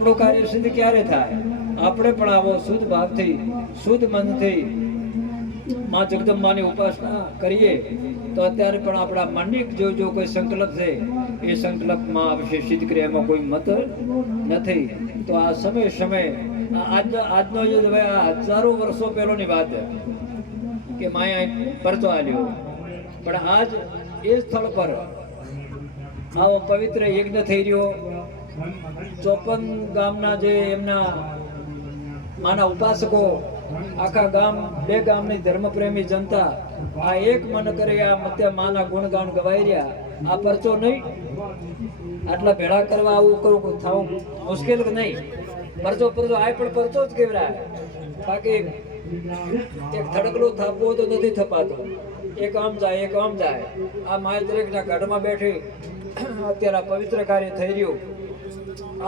આપણું કાર્ય સિદ્ધ ક્યારે થાય? આપણે પણ આવો શુદ્ધ ભાવથી, શુદ્ધ મનથી માં જગદંબાની ઉપાસના કરીએ તો અત્યારે પણ આપણા મનની જો કોઈ સંકલ્પ છે એ સંકલ્પમાં આવશે સિદ્ધ કરે, એમાં કોઈ મત નથી. તો આ સમય આજનો યુગ હવે આ હજારો વર્ષો પહેલોની વાત કે માયા પરચો આલ્યો, પણ આજ એ સ્થળ પર આવો પવિત્ર યજ્ઞ થઈ રહ્યો. 54 ગામના જે એમના માના ઉપાસકો, આખા ગામ, 2 ગામની ધર્મપ્રેમી જનતા આ એક મન કરે આ મધ્ય માના ગુણગાન ગવાઈ રહ્યા. આ પરચો નહીં, આટલા ભેળા કરવા આવું કરું થવું મુશ્કેલ નહીં. પરચો આ પણ પરચો જ કહેવાય. બાકી એક થડકલો થાપવો તો નથી થપાતો, એક આમ જાય એક આમ જાય. આ માય દરેકના ગઢમાં બેઠી અત્યારે પવિત્ર કાર્ય થઈ રહ્યું.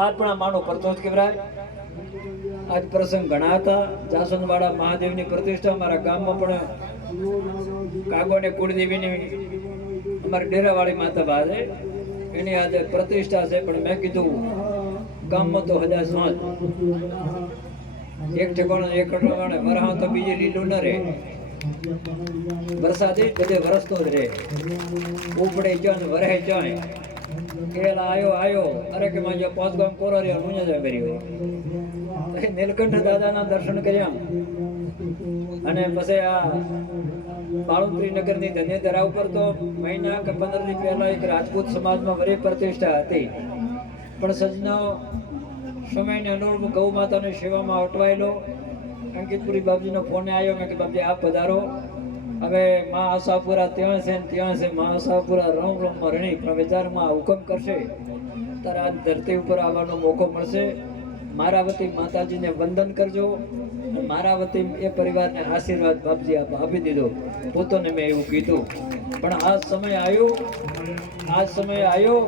આજ પણ આ માનો પરચો જ કહેવાય. આજ પ્રસંગ ઘણા હતા. જાસનવાડા મહાદેવની પ્રતિષ્ઠા અમારા ગામમાં પણ કાગોને કુળદેવીની અમારી ડેરાવાળી માતા બાજે એની આજે પ્રતિષ્ઠા છે. પણ મેં કીધું ગામમાં તો હજાર સાંજ એક ઠેકાણો એક ઠેકાણે વરહાં તો બીજે લીલું ન રહે. વરસાદ બધે વરસતો જ રહે. ઉપડે જાય વરહે જાય. કેલા આયો અરે કે માં 5 ગામ કોરો રહ્યો નુંજા જાય કર્યો. નીલકંઠ દાદાના દર્શન કર્યા અને પછી આ બાળુંત્રી નગરની ધન્યધરા ઉપર તો મહિના કે 15 દી પહેલા એક રાજપૂત સમાજમાં વરી પ્રતિષ્ઠા હતી. પણ સજનો સમયને અનુરૂપ ગૌ માતાની સેવામાં અટવાયેલો. અંકિતપુરી બાપજીનો ફોન આવ્યો. મેં કે બાપજી આપ પધારો. હવે મા આશાપુરા ત્યાં છે મા આશાપુરા રમ રણી પણ વિચારમાં હુકમ કરશે ત્યારે આ ધરતી ઉપર આવવાનો મોકો મળશે. મારા વતી માતાજીને વંદન કરજો. મારા વતી એ પરિવારને આશીર્વાદ બાપજી આપી દીધો. પોતાને મેં એવું કીધું. પણ આ સમય આવ્યો